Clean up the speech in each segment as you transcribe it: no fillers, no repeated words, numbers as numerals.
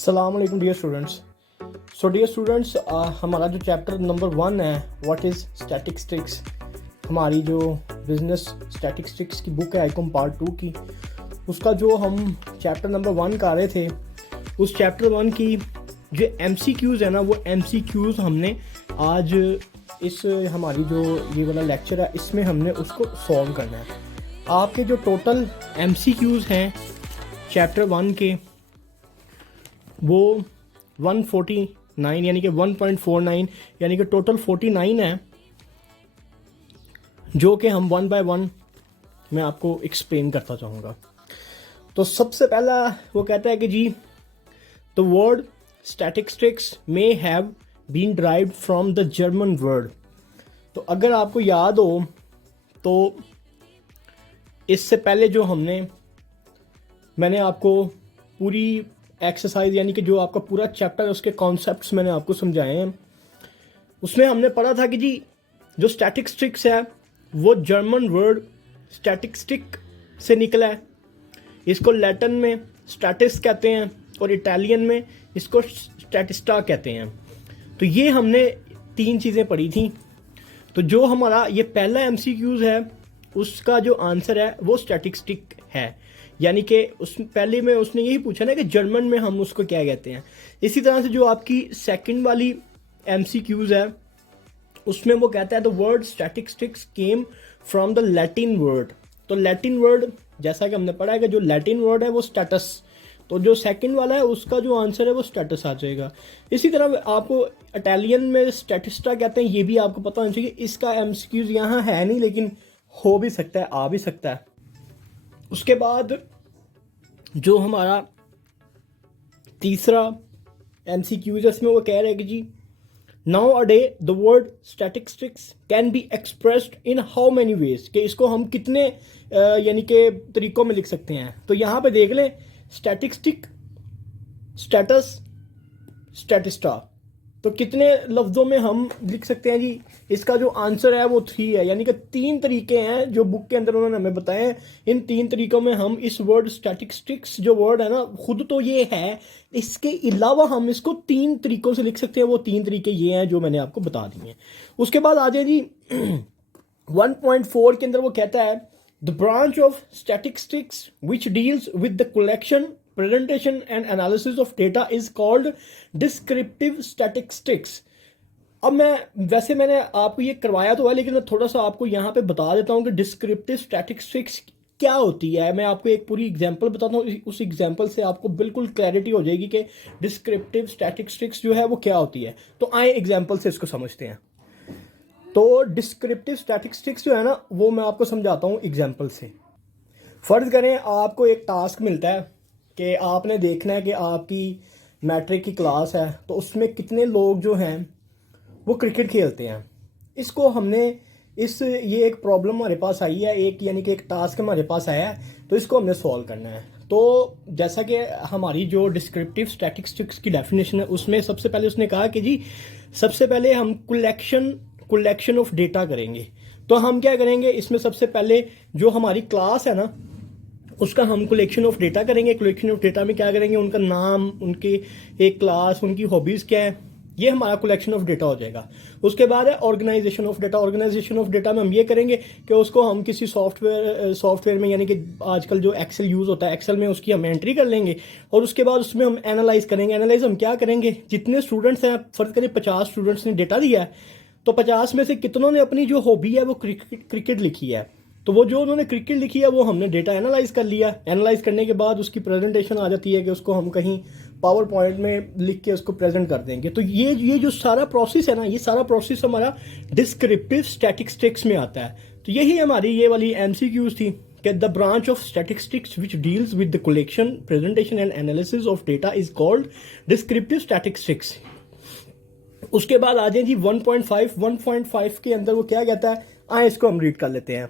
अस्सलाम वालेकुम dear students. So dear students, हमारा जो चैप्टर नंबर 1 है व्हाट इज़ स्टैटिस्टिक्स, हमारी जो बिजनेस स्टैटिस्टिक्स की बुक है आईकॉम पार्ट 2 की, उसका जो हम चैप्टर नंबर 1 कर रहे थे, उस चैप्टर 1 की जो MCQs है ना, वो MCQs हमने आज इस हमारी जो ये वाला लेक्चर है इसमें हमने उसको सॉल्व करना है। आपके जो टोटल MCQs हैं चैप्टर 1 के वो 149 यानी कि 1.49 यानी कि टोटल 49 है, जो कि हम 1 बाय 1 मैं आपको एक्सप्लेन करता चाहूँगा। तो सबसे पहला वो कहता है कि जी the word statistics may have been derived from the German word. तो अगर आपको याद हो तो इससे पहले जो मैंने आपको पूरी एक्सरसाइज यानी कि जो आपका पूरा चैप्टर है उसके कॉन्सेप्ट्स मैंने आपको समझाए हैं। उसमें हमने पढ़ा था कि जी जो स्टैटिस्टिक्स है वो जर्मन वर्ड स्टैटिस्टिक से निकला है। इसको लैटिन में स्टैटिस कहते हैं और इटालियन में इसको स्टैटिस्टा कहते हैं। तो ये हमने 3 चीज़ें पढ़ी थी। तो जो हमारा ये पहला MCQs है उसका जो आंसर है वो स्टैटिस्टिक है, यानी कि उस पहले में उसने यही पूछा ना कि जर्मन में हम उसको क्या कहते हैं। इसी तरह से जो आपकी सेकंड वाली MCQs है उसमें वो कहता है the word statistics came from the Latin word. तो लैटिन वर्ड जैसा कि हमने पढ़ा है कि जो लैटिन वर्ड है वो स्टैटस, तो जो सेकंड वाला है उसका जो आंसर है वो स्टैटस आ जाएगा। इसी तरह आपको इटालियन में स्टैटिस्टा कहते हैं, ये भी आपको पता होना चाहिए। इसका MCQs यहाँ है नहीं, लेकिन हो भी सकता है, आ भी सकता है। उसके बाद जो हमारा तीसरा MCQs है इसमें वो कह रहे हैं कि जी now a day the word statistics can be expressed in how many ways, कि इसको हम कितने यानी कि तरीकों में लिख सकते हैं। तो यहाँ पे देख लें स्टैटिस्टिक, स्टैटस, स्टैटिस्टा, तो कितने लफ्ज़ों में हम लिख सकते हैं जी। इसका जो आंसर है वो 3 है, यानी कि 3 तरीके हैं जो बुक के अंदर उन्होंने हमें बताए हैं। इन 3 तरीकों में हम इस वर्ड स्टैटिस्टिक्स जो वर्ड है ना, खुद तो ये है, इसके अलावा हम इसको 3 तरीकों से लिख सकते हैं। वो 3 तरीके ये हैं जो मैंने आपको बता दिए हैं। उसके बाद आ जाए जी 1.4 के अंदर वो कहता है the branch of statistics which deals with the collection, presentation and analysis of data is called descriptive statistics। अब मैंने आपको ये करवाया तो है, लेकिन मैं थोड़ा सा आपको यहाँ पे बता देता हूँ कि डिस्क्रिप्टिव स्टैटिस्टिक्स क्या होती है। मैं आपको एक पूरी एग्जांपल बताता हूँ, उस एग्जांपल से आपको बिल्कुल क्लैरिटी हो जाएगी कि डिस्क्रिप्टिव स्टैटिस्टिक्स जो है वो क्या होती है। तो आए एग्जांपल से इसको समझते हैं। तो डिस्क्रिप्टिव स्टैटिस्टिक्स जो है ना वो मैं आपको समझाता हूँ एग्जाम्पल से। फर्ज करें आपको एक टास्क मिलता है कि आपने देखना है कि आपकी मैट्रिक की क्लास है तो उसमें कितने लोग जो हैं वो क्रिकेट खेलते हैं। इसको हमने ये एक प्रॉब्लम हमारे पास आई है, एक यानी कि एक टास्क हमारे पास आया है, तो इसको हमने सॉल्व करना है। तो जैसा कि हमारी जो डिस्क्रिप्टिव स्टैटिस्टिक्स की डेफिनेशन है उसमें सबसे पहले उसने कहा कि जी सबसे पहले हम कलेक्शन ऑफ डेटा करेंगे। तो हम क्या करेंगे, इसमें सबसे पहले जो हमारी क्लास है ना उसका हम कलेक्शन ऑफ डेटा करेंगे। कलेक्शन ऑफ डेटा में क्या करेंगे, उनका नाम, उनकी एक क्लास, उनकी हॉबीज़ क्या है, ये हमारा कलेक्शन ऑफ डेटा हो जाएगा। उसके बाद है organisation of data. Organisation of data में हम ये करेंगे कि उसको हम किसी सॉफ्टवेयर में, यानी कि आजकल जो एक्सेल यूज़ होता है, एक्सेल में उसकी हम एंट्री कर लेंगे और उसके बाद उसमें हम एनालाइज करेंगे। एनालाइज हम क्या करेंगे, जितने स्टूडेंट्स हैं, फर्ज करें 50 स्टूडेंट्स ने डेटा दिया है, तो 50 में से कितनों ने अपनी जो हॉबी है वो क्रिकेट लिखी है। तो वो जो उन्होंने क्रिकेट लिखी है वो हमने डेटा एनालाइज कर लिया। एनालाइज करने के बाद उसकी प्रेजेंटेशन आ जाती है कि उसको हम कहीं पावर पॉइंट में लिख के उसको प्रेजेंट कर देंगे। तो ये जो सारा प्रोसेस है ना, ये सारा प्रोसेस हमारा डिस्क्रिप्टिव स्टैटिस्टिक्स में आता है। तो यही हमारी ये वाली MCQs थी कि the branch of statistics which deals with the collection, presentation and analysis of data is called descriptive statistics. उसके बाद आ जाए जी 1.5 के अंदर वो क्या कहता है, आए इसको हम रीड कर लेते हैं।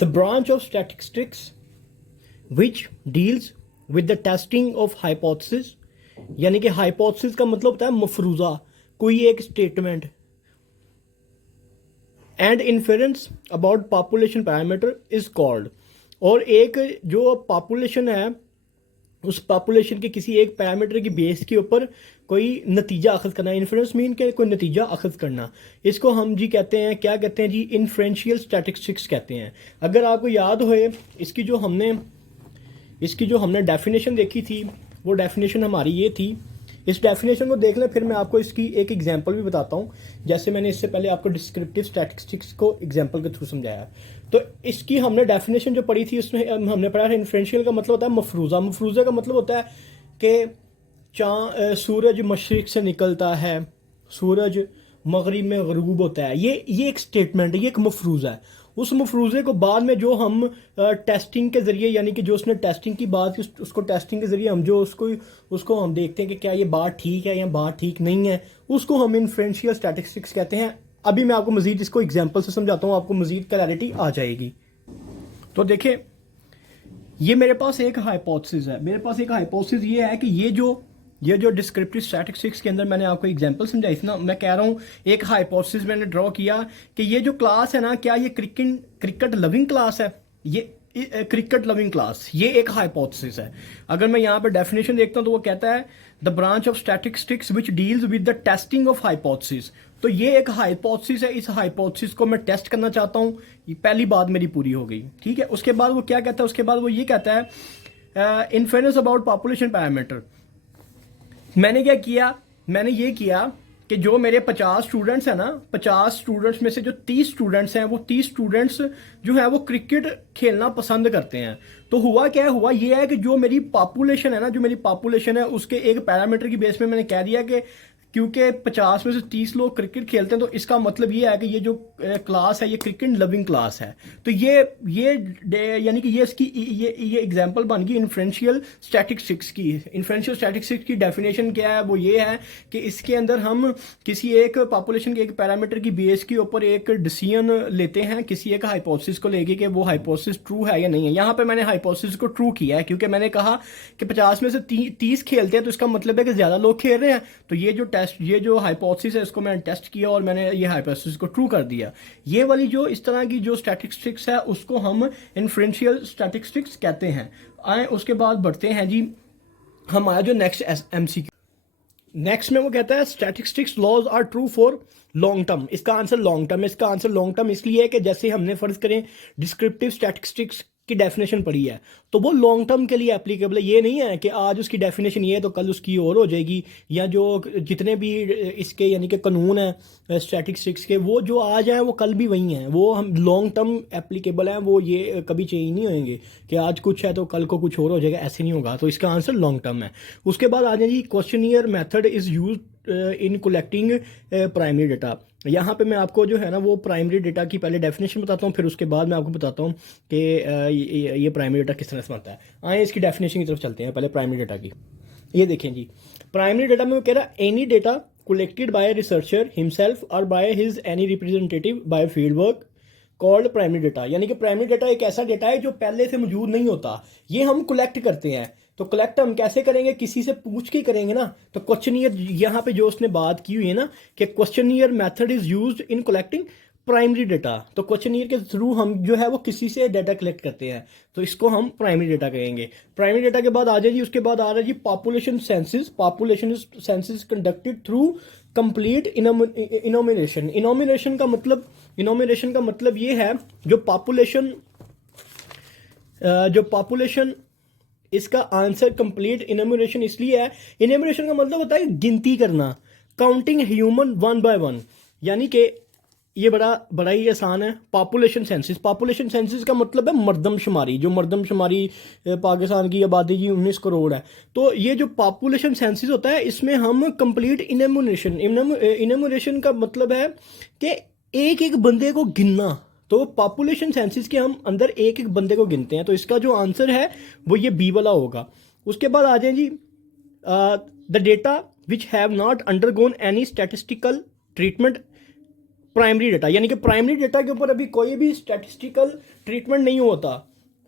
The branch of statistics which deals with the testing of hypothesis, यानी कि hypothesis का मतलब होता है मफरूज़ा, कोई एक statement, and inference about population parameter is called, और एक जो पॉपुलेशन है उस पॉपुलेशन के किसी एक पैरामीटर की बेस के ऊपर कोई नतीजा अखज़ करना, इन्फ्रेंस मीन के कोई नतीजा अखज़ करना, इसको हम जी कहते हैं, क्या कहते हैं जी, इन्फ्रेंशियल स्टैटिस्टिक्स कहते हैं। अगर आपको याद होए इसकी जो हमने डेफिनेशन देखी थी, वो डेफिनेशन हमारी ये थी। इस डेफिनेशन को देख लें, फिर मैं आपको इसकी एक एग्जांपल भी बताता हूँ, जैसे मैंने इससे पहले आपको डिस्क्रिप्टिव स्टैटिस्टिक्स को एग्जांपल के थ्रू समझाया। तो इसकी हमने डेफिनेशन जो पढ़ी थी, उसमें हमने पढ़ा था इन्फ्रेंशियल का मतलब होता है मफरूज़ा। मफरूज़ा का मतलब होता है कि सूरज मशरिक से निकलता है, सूरज मगरिब में गरूब होता है। ये एक स्टेटमेंट है, ये एक मफरूज़ा है। उस मफरूज़े को बाद में जो हम टेस्टिंग के ज़रिए, यानी कि जो उसने टेस्टिंग की बात की, उसको टेस्टिंग के ज़रिए हम जो उसको हम देखते हैं कि क्या ये बात ठीक है या बात ठीक नहीं है, उसको हम इन्फ्रेंशियल स्टैटिस्टिक्स कहते हैं। अभी मैं आपको मज़ीद इसको एग्जांपल से समझाता हूँ, आपको मज़ीद क्लैरिटी आ जाएगी। तो देखें, ये मेरे पास एक हाइपोथेसिस है। मेरे पास एक हाइपोथेसिस ये है कि ये जो डिस्क्रिप्टिव स्टैटिस्टिक्स के अंदर मैंने आपको एग्जांपल समझाई थी ना, मैं कह रहा हूँ एक हाइपोथेसिस मैंने ड्रॉ किया कि ये जो क्लास है ना, क्या ये क्रिकेट लविंग क्लास है, ये क्रिकेट लविंग क्लास, ये एक हाइपोथेसिस है। अगर मैं यहाँ पे डेफिनेशन देखता हूँ तो वो कहता है the branch of statistics which deals with the testing of hypothesis. तो ये एक हाइपोथेसिस है, इस हाइपोथेसिस को मैं टेस्ट करना चाहता हूँ। ये पहली बात मेरी पूरी हो गई, ठीक है। उसके बाद वो क्या कहता है, उसके बाद वो ये कहता है इन्फेरेंस अबाउट पॉपुलेशन पैरामीटर। मैंने क्या किया, मैंने ये किया कि जो मेरे 50 स्टूडेंट्स हैं ना, 50 स्टूडेंट्स में से जो 30 स्टूडेंट्स हैं, वो 30 स्टूडेंट्स जो है वो क्रिकेट खेलना पसंद करते हैं। तो हुआ क्या है, हुआ ये है कि जो मेरी पॉपुलेशन है ना, जो मेरी पॉपुलेशन है, उसके एक पैरामीटर की बेस में मैंने कह दिया कि क्योंकि 50 में से 30 लोग क्रिकेट खेलते हैं, तो इसका मतलब ये है कि ये जो क्लास है ये क्रिकेट लविंग क्लास है। तो ये यानी कि ये इसकी ये एग्जांपल बन गई इन्फ्रेंशियल स्टैटिस्टिक्स की। इन्फ्रेंशियल स्टैटिस्टिक्स की डेफिनेशन क्या है, वो ये है कि इसके अंदर हम किसी एक पॉपुलेशन के एक पैरामीटर की बेस के ऊपर एक डिसीजन लेते हैं किसी एक हाइपोथेसिस को लेके कि वो हाइपोथेसिस ट्रू है या नहीं है। यहाँ पे मैंने हाइपोथेसिस को ट्रू किया है, क्योंकि मैंने कहा कि 50 में से 30 खेलते हैं, तो इसका मतलब है कि ज़्यादा लोग खेल रहे हैं। तो ये जो हाइपोथेसिस है, इसको मैंने टेस्ट किया और मैंने ये हाइपोथेसिस को ट्रू कर दिया। ये वाली जो इस तरह की जो स्टैटिस्टिक्स है, उसको हम इन्फ्रेंशियल स्टैटिस्टिक्स कहते हैं। आए उसके बाद बढ़ते हैं जी हमारा जो नेक्स्ट एमसीक्यू। नेक्स्ट में वो कहता है statistics laws are true for long term. इसका आंसर लॉन्ग टर्म है। इसका आंसर लॉन्ग टर्म इसलिए है कि जैसे हमने फर्ज करें डिस्क्रिप्टिव स्टैटिस्टिक्स की डेफिनेशन पढ़ी है, तो वो लॉन्ग टर्म के लिए एप्लीकेबल है। ये नहीं है कि आज उसकी डेफिनेशन ये है तो कल उसकी और हो जाएगी, या जो जितने भी इसके यानी कि कानून है स्टैटिस्टिक्स के, वो जो आज हैं वो कल भी वही हैं, वो हम लॉन्ग टर्म एप्लीकेबल हैं, वो ये कभी चेंज नहीं होंगे कि आज कुछ है तो कल को कुछ और हो जाएगा, ऐसे नहीं होगा। तो इसका आंसर लॉन्ग टर्म है। उसके बाद आ जाए जी questionnaire method is use in collecting primary data. यहाँ पे मैं आपको जो है ना वो प्राइमरी डेटा की पहले डेफिनेशन बताता हूँ, फिर उसके बाद मैं आपको बताता हूँ कि ये प्राइमरी डेटा किस तरह से बनता है। आए इसकी डेफिनेशन की तरफ चलते हैं, पहले प्राइमरी डेटा की। ये देखें जी, प्राइमरी डेटा में वो कह रहा है any data collected by researcher himself और by his any representative by field work called primary data. यानी कि प्राइमरी डेटा एक ऐसा डेटा है जो पहले से मौजूद नहीं होता, ये हम कलेक्ट करते हैं। तो कलेक्ट हम कैसे करेंगे, किसी से पूछ के करेंगे ना। तो क्वेश्चनियर यहाँ पे जो उसने बात की हुई है ना कि questionnaire method is used in collecting primary data. तो क्वेश्चनियर के थ्रू हम जो है वो किसी से डाटा कलेक्ट करते हैं, तो इसको हम प्राइमरी डेटा कहेंगे। प्राइमरी डेटा के बाद आ जाए जी, उसके बाद आ रहा है जी population census. Population census conducted through complete enumeration. Enumeration का मतलब ये है जो पॉपुलेशन इसका आंसर कंप्लीट इनोमिनेशन इसलिए है, इनोमिनेशन का मतलब होता है गिनती करना, counting human one by one. यानी कि ये बड़ा ही आसान है। पॉपुलेशन सेंसिस का मतलब है मर्दमशुमारी। जो मर्दमशुमारी पाकिस्तान की आबादी की 19 करोड़ है, तो ये जो पॉपुलेशन सेंसिस होता है इसमें हम कंप्लीट इनोमिनेशन का मतलब है कि एक एक बंदे को गिनना। तो पॉपुलेशन सेंसिस के हम अंदर एक एक बंदे को गिनते हैं, तो इसका जो आंसर है वो ये बी वाला होगा। उसके बाद आ जाए जी the data which have not undergone any statistical treatment primary data. यानी कि प्राइमरी डेटा के ऊपर अभी कोई भी स्टैटिस्टिकल ट्रीटमेंट नहीं होता।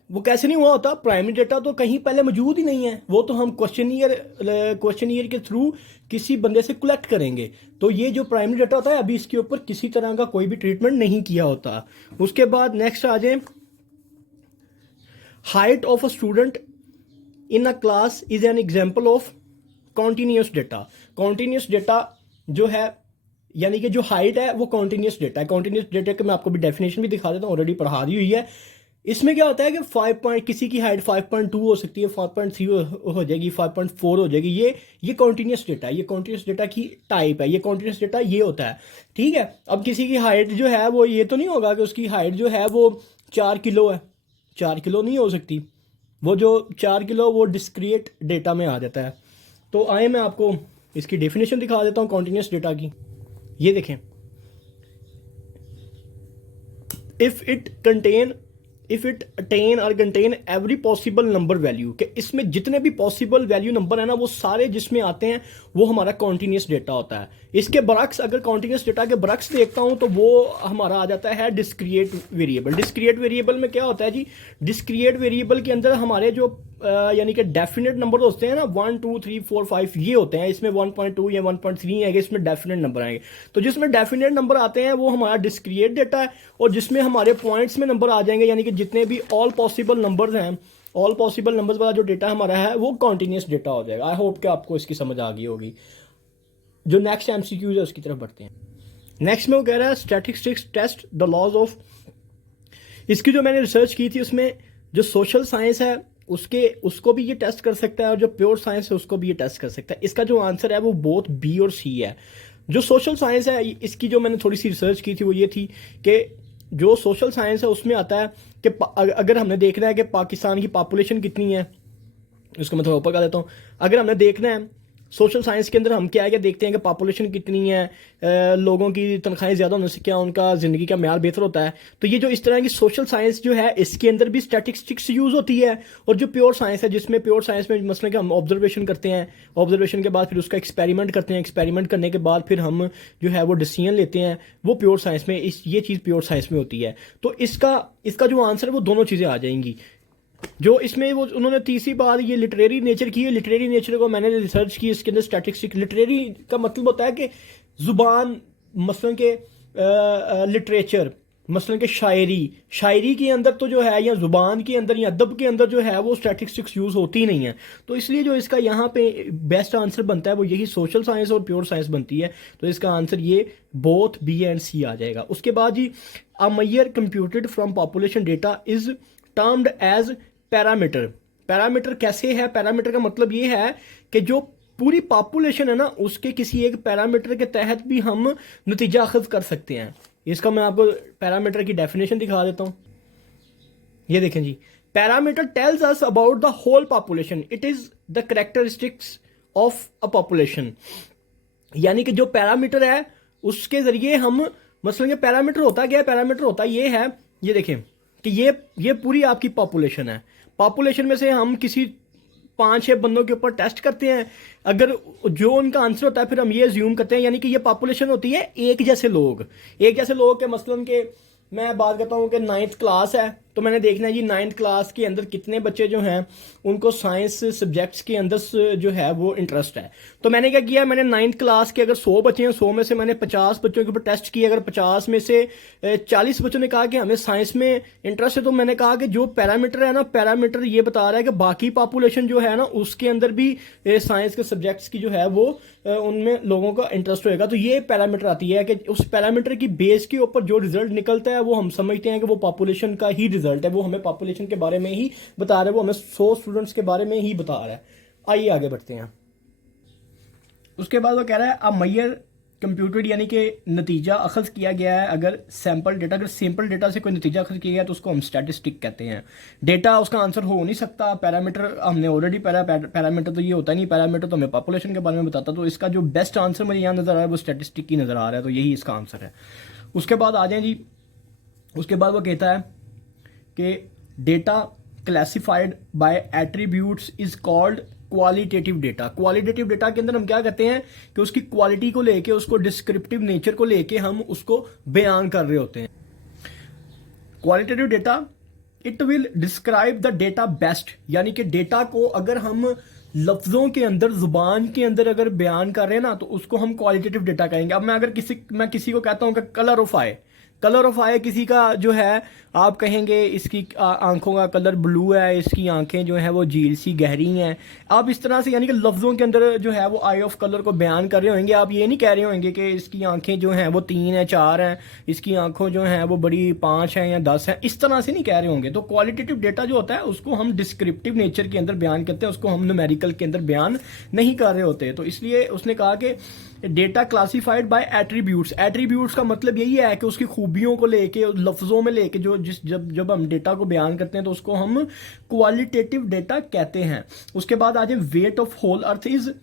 वो कैसे नहीं हुआ होता, प्राइमरी डेटा तो कहीं पहले मौजूद ही नहीं है, वो तो हम क्वेश्चनियर के थ्रू किसी बंदे से कलेक्ट करेंगे। तो ये जो प्राइमरी डेटा होता है अभी इसके ऊपर किसी तरह का कोई भी ट्रीटमेंट नहीं किया होता। उसके बाद नेक्स्ट आ जाए height of a student in a class is an example of continuous data. Continuous data जो है यानी कि जो हाइट है वो कॉन्टीन्यूस डेटा है। कॉन्टीन्यूस डेटा के मैं आपको भी डेफिनेशन भी दिखा देता हूँ, ऑलरेडी पढ़ा दी हुई है। इसमें क्या होता है कि 5 पॉइंट किसी की हाइट 5.2 हो सकती है, 5.3 हो जाएगी, 5.4 हो जाएगी। ये कॉन्टीन्यूस डेटा है, ये कॉन्टीन्यूस डेटा की टाइप है। ये कॉन्टीन्यूस डेटा ये होता है, ठीक है। अब किसी की हाइट जो है वो ये तो नहीं होगा कि उसकी हाइट जो है वो 4 किलो है, 4 किलो नहीं हो सकती। वो जो 4 किलो वो डिस्क्रीट डेटा में आ जाता है। तो आए मैं आपको इसकी डेफिनेशन दिखा देता हूँ कॉन्टीन्यूस डेटा की। ये देखें, इफ इट अटेन और contain every possible number value, कि इसमें जितने भी पॉसिबल वैल्यू नंबर है ना वो सारे जिसमें आते हैं वो हमारा कॉन्टीन्यूस डेटा होता है। इसके बरक्स अगर कॉन्टीन्यूस डेटा के बरक्स देखता हूं तो वो हमारा आ जाता है डिस्क्रिएट वेरिएबल। डिस्क्रिएट वेरिएबल में क्या होता है जी, डिस्क्रिएट वेरिएबल के अंदर हमारे जो यानी कि डेफिनेट नंबर होते हैं ना 1 2 3 4 5 ये होते हैं। इसमें 1.2 या 1.3 आएंगे, इसमें डेफिनेट नंबर आएंगे। तो जिसमें डेफिनेट नंबर आते हैं वो हमारा डिस्क्रिएट डेटा है, और जिसमें हमारे पॉइंट्स में नंबर आ जाएंगे यानी कि जितने भी ऑल पॉसिबल नंबर्स हैं, ऑल पॉसिबल नंबर्स वाला जो डेटा हमारा है वो कॉन्टीन्यूस डेटा हो जाएगा। आई होप कि आपको इसकी समझ आ गई होगी। जो नेक्स्ट एमसीक्यूज है उसकी तरफ बढ़ते हैं। नेक्स्ट में वो कह रहा है statistics test the laws of. इसकी जो मैंने रिसर्च की थी उसमें जो सोशल साइंस है उसको भी ये टेस्ट कर सकता है, और जो प्योर साइंस है उसको भी ये टेस्ट कर सकता है। इसका जो आंसर है वो बोथ बी और सी है। जो सोशल साइंस है इसकी जो मैंने थोड़ी सी रिसर्च की थी वो ये थी कि जो सोशल साइंस है उसमें आता है कि अगर हमने देखना है कि पाकिस्तान की पॉपुलेशन कितनी है, उसको मैं थोड़ा ऊपर कर देता हूँ। अगर हमने देखना है सोशल साइंस के अंदर हम क्या देखते हैं कि पॉपुलेशन कितनी है, लोगों की तनख्वाहें ज़्यादा होने से क्या उनका ज़िंदगी का म्यार बेहतर होता है। तो ये जो इस तरह की सोशल साइंस जो है इसके अंदर भी स्टैटिस्टिक्स यूज़ होती है। और जो प्योर साइंस है जिसमें प्योर साइंस में मसलन कि हम ऑब्जर्वेशन करते हैं, ऑब्जर्वेशन के बाद फिर उसका एक्सपेरिमेंट करते हैं, एक्सपेरिमेंट करने के बाद फिर हम जो है वो डिसीजन लेते हैं, वो प्योर साइंस में ये चीज़ प्योर साइंस में होती है। तो इसका जो आंसर है वो दोनों चीज़ें आ जाएंगी। जो इसमें वो उन्होंने तीसरी बात ये लिटरेरी नेचर की है। लिटरेरी नेचर को मैंने रिसर्च की, इसके अंदर स्टैटिस्टिक लिटरेरी का मतलब होता है कि जुबान, मसलन के लिटरेचर, मसलन के शायरी के अंदर तो जो है या जुबान के अंदर या अदब के अंदर जो है वो स्टैटिस्टिक्स यूज़ होती नहीं है। तो इसलिए जो इसका यहाँ पे बेस्ट आंसर बनता है वो यही सोशल साइंस और प्योर साइंस बनती है। तो इसका आंसर ये बोथ बी एंड सी आ जाएगा। उसके बाद जी a measure computed from population data is termed as parameter. Parameter कैसे है? पैरामीटर का मतलब ये है कि जो पूरी पॉपुलेशन है ना उसके किसी एक पैरामीटर के तहत भी हम नतीजा अखज़ कर सकते हैं। इसका मैं आपको पैरामीटर की डेफिनेशन दिखा देता हूं। ये देखें जी, parameter tells us about the whole population, it is the characteristics of a population. यानी कि जो पैरामीटर है उसके जरिए हम मसलन के पैरामीटर होता क्या है, पैरामीटर होता ये है, ये देखें कि ये पूरी आपकी पॉपुलेशन है। पॉपुलेशन में से हम किसी 5-6 बंदों के ऊपर टेस्ट करते हैं, अगर जो उनका आंसर होता है फिर हम ये अज्यूम करते हैं, यानी कि ये पॉपुलेशन होती है एक जैसे लोग के मसलन के मैं बात करता हूँ कि 9th क्लास है तो मैंने देखना है जी 9th क्लास के अंदर कितने बच्चे जो हैं उनको साइंस सब्जेक्ट्स के अंदर जो है वो इंटरेस्ट है। तो मैंने क्या किया, मैंने 9th क्लास के अगर 100 बच्चे हैं, 100 में से मैंने 50 बच्चों के ऊपर टेस्ट किया। अगर 50 में से 40 बच्चों ने कहा कि हमें साइंस में इंटरेस्ट है, तो मैंने कहा कि जो पैरामीटर है ना, पैरामीटर ये बता रहा है कि बाकी पॉपुलेशन जो है ना उसके अंदर भी साइंस के सब्जेक्ट्स की जो है वो उनमें लोगों का इंटरेस्ट होएगा। तो ये पैरामीटर आती है कि उस पैरामीटर की बेस के ऊपर जो रिजल्ट निकलता है वो हम समझते हैं कि वो पॉपुलेशन का ही रिजल्ट है, वो हमें पॉपुलेशन के बारे में ही बता रहा है, वो हमें 100 स्टूडेंट्स के बारे में ही बता रहा है। आइए आगे बढ़ते हैं। उसके बाद वो कह रहा है अब मैयर कंप्यूटेड यानी कि नतीजा अखज़ किया गया है अगर सैम्पल डेटा, अगर सैम्पल डेटा से कोई नतीजा अखज़ किया गया तो उसको हम स्टैटिस्टिक कहते हैं। डेटा उसका आंसर हो नहीं सकता, पैरामीटर हमने ऑलरेडी पैरामीटर तो ये होता नहीं, पैरामीटर तो हमें पॉपुलेशन के बारे में बताता। तो इसका जो बेस्ट आंसर मुझे यहाँ नज़र आ रहा है वो स्टैटिस्टिक की नज़र आ रहा है, तो यही इसका आंसर है। उसके बाद आ जाए जी, उसके बाद वो कहता है कि data classified by attributes is called qualitative data. Qualitative data के अंदर हम क्या कहते हैं कि उसकी क्वालिटी को लेके, उसको डिस्क्रिप्टिव नेचर को लेके हम उसको बयान कर रहे होते हैं। Qualitative data it will describe the data best, यानी कि डेटा को अगर हम लफ्जों के अंदर, जुबान के अंदर अगर बयान कर रहे हैं ना तो उसको हम क्वालिटेटिव डेटा कहेंगे। अब मैं अगर मैं किसी को कहता हूं कि colour of eye, colour of eye किसी का जो है आप कहेंगे इसकी आंखों का कलर ब्लू है, इसकी आंखें जो है वो झील सी गहरी हैं। आप इस तरह से यानी कि लफ्ज़ों के अंदर जो है वो आई ऑफ कलर को बयान कर रहे होंगे। आप ये नहीं कह रहे होंगे कि इसकी आंखें जो हैं वो 3 हैं 4 हैं, इसकी आंखों जो हैं वो बड़ी 5 हैं या 10 हैं, इस तरह से नहीं कह रहे होंगे। तो क्वालिटेटिव डेटा जो होता है उसको हम डिस्क्रिप्टिव नेचर के अंदर बयान करते हैं, उसको हम न्यूमेरिकल के अंदर बयान नहीं कर रहे होते। तो इसलिए उसने कहा कि data classified by attributes. Attributes का मतलब यही है कि उसकी खूबियों को लेके, लफ्ज़ों में लेके जो जब हम डेटा को बयान करते हैं तो उसको हम क्वालिटेटिव डेटा कहते हैं। उसके बाद आ जाए weight of whole earth is,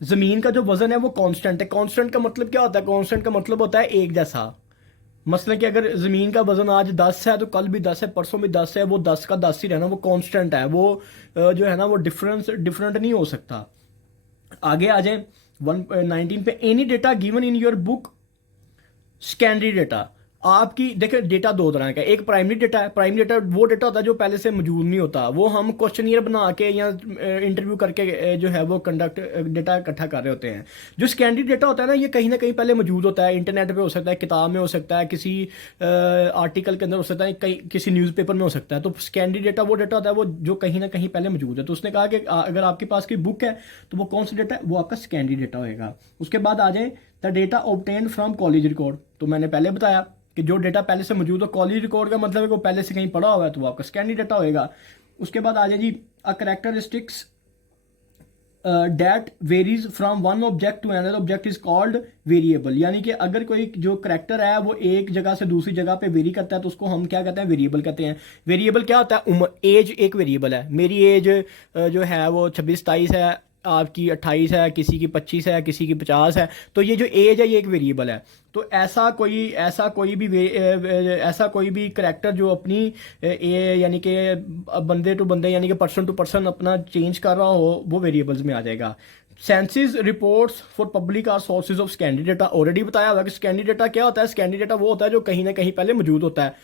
ज़मीन का जो वज़न है वो कांस्टेंट है। कांस्टेंट का मतलब क्या होता है? कांस्टेंट का मतलब होता है एक जैसा। मसलन कि अगर ज़मीन का वज़न आज 10 है तो कल भी 10 है, परसों भी 10 है, वो 10 का 10 ही रहना, वो कांस्टेंट है। वो जो है ना वो डिफरेंट नहीं हो सकता। आगे आ जाए 119 पे, any data given in your book secondary data. आपकी देखिए डेटा दो तरह का, एक प्राइमरी डेटा है। प्राइमरी डेटा वो डेटा होता है जो पहले से मौजूद नहीं होता, वो हम क्वेश्चनियर बना के या इंटरव्यू करके जो है वो कंडक्ट डेटा इकट्ठा कर रहे होते हैं। जो सेकेंडरी डेटा होता है ना, ये कहीं ना कहीं पहले मौजूद होता है, इंटरनेट पे हो सकता है, किताब में हो सकता है, किसी आर्टिकल के अंदर हो सकता है, कहीं किसी न्यूज़पेपर में हो सकता है। तो सेकेंडरी डेटा वो डेटा होता है वो जो कहीं ना कहीं पहले मौजूद है। तो उसने कहा कि अगर आपके पास कोई बुक है तो वो कौन सा डेटा है? वो आपका सेकेंडरी डेटा होएगा। उसके बाद आ जाए the data obtained from college record. तो मैंने पहले बताया कि जो डेटा पहले से मौजूद हो, कॉलेज रिकॉर्ड का मतलब है वो पहले से कहीं पढ़ा हुआ है तो वो आपका सेकेंडरी डेटा होएगा। उसके बाद आ जाए जी a characteristics that varies from one object to another object is called variable. यानी कि अगर कोई जो करेक्टर है वो एक जगह से दूसरी जगह पे वेरी करता है तो उसको हम क्या कहते हैं? वेरिएबल कहते हैं। वेरिएबल क्या होता है? उम्र, एज एक वेरिएबल है। मेरी एज जो है वो 26-27 है, आपकी 28 है, किसी की 25 है, किसी की 50 है। तो ये जो एज है ये एक वेरिएबल है। तो ऐसा कोई भी करेक्टर जो अपनी यानी कि बंदे टू बंदे यानी कि पर्सन टू पर्सन अपना चेंज कर रहा हो वो वेरिएबल्स में आ जाएगा। Census reports for public are sources of secondary data. Already बताया हुआ कि सेकेंडरी डेटा क्या होता है? सेकेंडरी डेटा वो होता है जो कहीं ना कहीं पहले मौजूद होता है।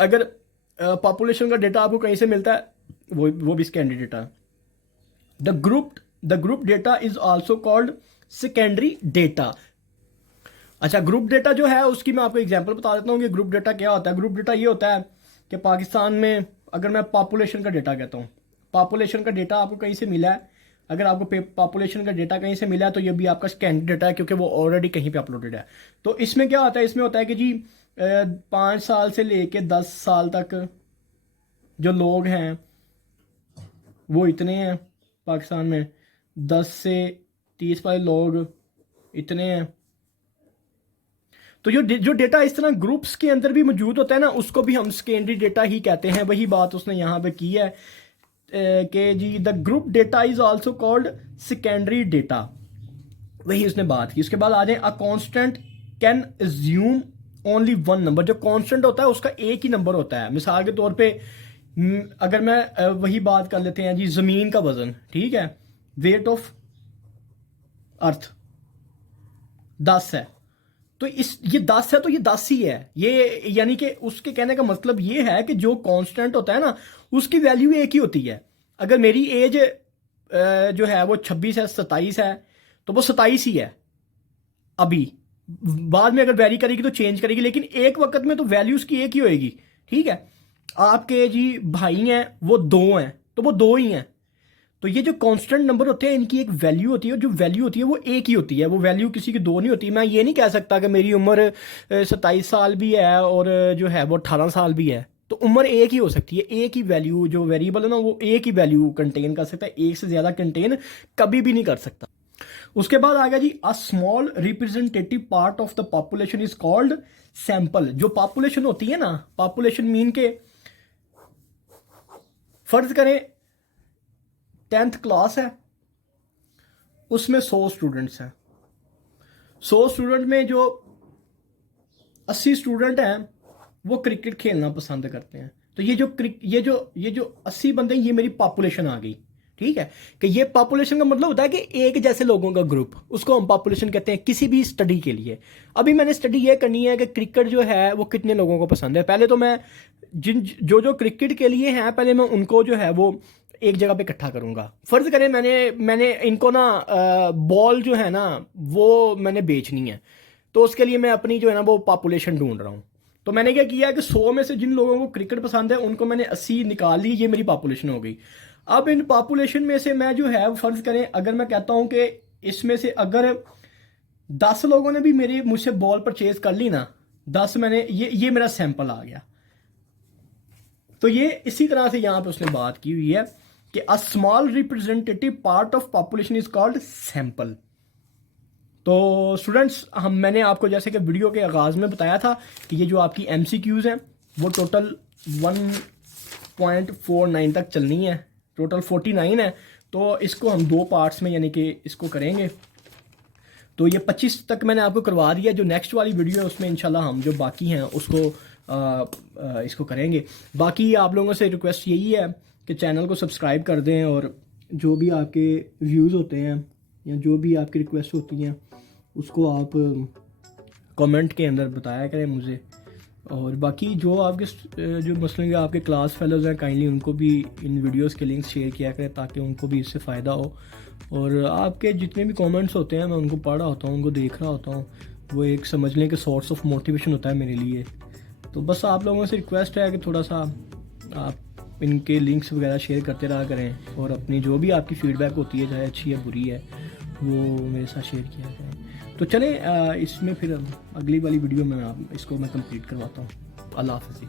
अगर पॉपुलेशन का डेटा आपको कहीं से मिलता है वो भी सेकेंडरी डेटा है। The group data is also called secondary data. अच्छा, ग्रुप डेटा जो है उसकी मैं आपको एग्जांपल बता देता हूँ कि ग्रुप डेटा क्या होता है। ग्रुप डेटा ये होता है कि पाकिस्तान में अगर मैं पॉपुलेशन का डेटा कहता हूँ, पॉपुलेशन का डेटा आपको कहीं से मिला है, अगर आपको पॉपुलेशन का डेटा कहीं से मिला है तो ये भी आपका सेकेंडरी डेटा है क्योंकि वो ऑलरेडी कहीं पे अपलोडेड है। तो इसमें क्या होता है? इसमें होता है कि जी 5 साल से लेके 10 साल तक जो लोग हैं वो इतने हैं पाकिस्तान में, 10 से 30 वाले लोग इतने हैं। तो जो डेटा इस तरह ग्रुप्स के अंदर भी मौजूद होता है ना उसको भी हम सेकेंडरी डेटा ही कहते हैं। वही बात उसने यहाँ पे की है कि जी the group data is also called secondary data, वही उसने बात की। उसके बाद आ जाए a constant can assume only one number. जो कांस्टेंट होता है उसका एक ही नंबर होता है। मिसाल के तौर पे अगर मैं वही बात कर लेते हैं जी, ज़मीन का वज़न, ठीक है, वेट ऑफ अर्थ 10 है, तो ये 10 है तो ये 10 ही है। ये यानी कि उसके कहने का मतलब ये है कि जो कांस्टेंट होता है ना उसकी वैल्यू एक ही होती है। अगर मेरी एज जो है वो 26 है, 27 है, तो वो 27 ही है। अभी बाद में अगर वेरी करेगी तो चेंज करेगी, लेकिन एक वक्त में तो वैल्यू उसकी एक ही होएगी। ठीक है, आपके जी भाई हैं वो 2 हैं तो वो 2 ही हैं। तो ये जो कांस्टेंट नंबर होते हैं इनकी एक वैल्यू होती है, जो वैल्यू होती है वो एक ही होती है, वो वैल्यू किसी की 2 नहीं होती। मैं ये नहीं कह सकता कि मेरी उम्र 27 साल भी है और जो है वो 18 साल भी है। तो उम्र एक ही हो सकती है, एक ही वैल्यू जो वेरिएबल है ना वो एक ही वैल्यू कंटेन कर सकता है, एक से ज़्यादा कंटेन कभी भी नहीं कर सकता। उसके बाद आ गया जी a small representative part of the population is called sample. जो पॉपुलेशन होती है ना, पॉपुलेशन मीन के फर्ज करें 10th क्लास है, उसमें 100 स्टूडेंट्स हैं। 100 स्टूडेंट में जो 80 स्टूडेंट हैं वो क्रिकेट खेलना पसंद करते हैं। तो ये जो 80 बंदे ये मेरी पॉपुलेशन आ गई। ठीक है, कि ये पॉपुलेशन का मतलब होता है कि एक जैसे लोगों का ग्रुप, उसको हम पॉपुलेशन कहते हैं किसी भी स्टडी के लिए। अभी मैंने स्टडी ये करनी है कि क्रिकेट जो है वो कितने लोगों को पसंद है। पहले तो मैं जो क्रिकेट के लिए हैं पहले मैं उनको जो है वो एक जगह पे इकट्ठा करूंगा। फर्ज करें मैंने इनको ना बॉल जो है ना वो मैंने बेचनी है, तो उसके लिए मैं अपनी जो है ना वो पॉपुलेशन ढूंढ रहा हूँ। तो मैंने क्या किया कि 100 में से जिन लोगों को क्रिकेट पसंद है उनको मैंने 80 निकाल ली, ये मेरी पॉपुलेशन हो गई। अब इन पॉपुलेशन में से मैं जो है फर्ज करें अगर मैं कहता हूं कि इसमें से अगर 10 लोगों ने भी मेरी मुझसे बॉल परचेज कर ली ना, 10 मैंने ये मेरा सैंपल आ गया। तो ये इसी तरह से यहां पे उसने बात की हुई है कि अ small representative part of population is called sample. तो स्टूडेंट्स मैंने आपको जैसे कि वीडियो के आगाज में बताया था कि ये जो आपकी MCQs हैं वो टोटल 1.49 तक चलनी है, टोटल 49 है। तो इसको हम 2 पार्ट्स में यानी कि इसको करेंगे। तो ये 25 तक मैंने आपको करवा दिया। जो नेक्स्ट वाली वीडियो है उसमें इंशाल्लाह हम जो बाकी हैं उसको इसको करेंगे। बाकी आप लोगों से रिक्वेस्ट यही है कि चैनल को सब्सक्राइब कर दें और जो भी आपके व्यूज़ होते हैं या जो भी आपकी रिक्वेस्ट होती हैं उसको आप कमेंट के अंदर बताया करें मुझे। और बाकी जो आपके जो मसलन आपके क्लास फेलोज़ हैं काइंडली उनको भी इन वीडियोस के लिंक्स शेयर किया करें ताकि उनको भी इससे फ़ायदा हो। और आपके जितने भी कमेंट्स होते हैं मैं उनको पढ़ रहा होता हूँ, उनको देख रहा होता हूँ। वो एक समझ लें कि सोर्स ऑफ मोटिवेशन होता है मेरे लिए। तो बस आप लोगों से रिक्वेस्ट है कि थोड़ा सा आप इनके लिंक्स वगैरह शेयर करते रहा करें और अपनी जो भी आपकी फ़ीडबैक होती है चाहे अच्छी या बुरी है वो मेरे साथ शेयर किया करें। तो चलें इसमें फिर अगली वाली वीडियो में इसको मैं कंप्लीट करवाता हूँ। अल्लाह हाफ़िज़।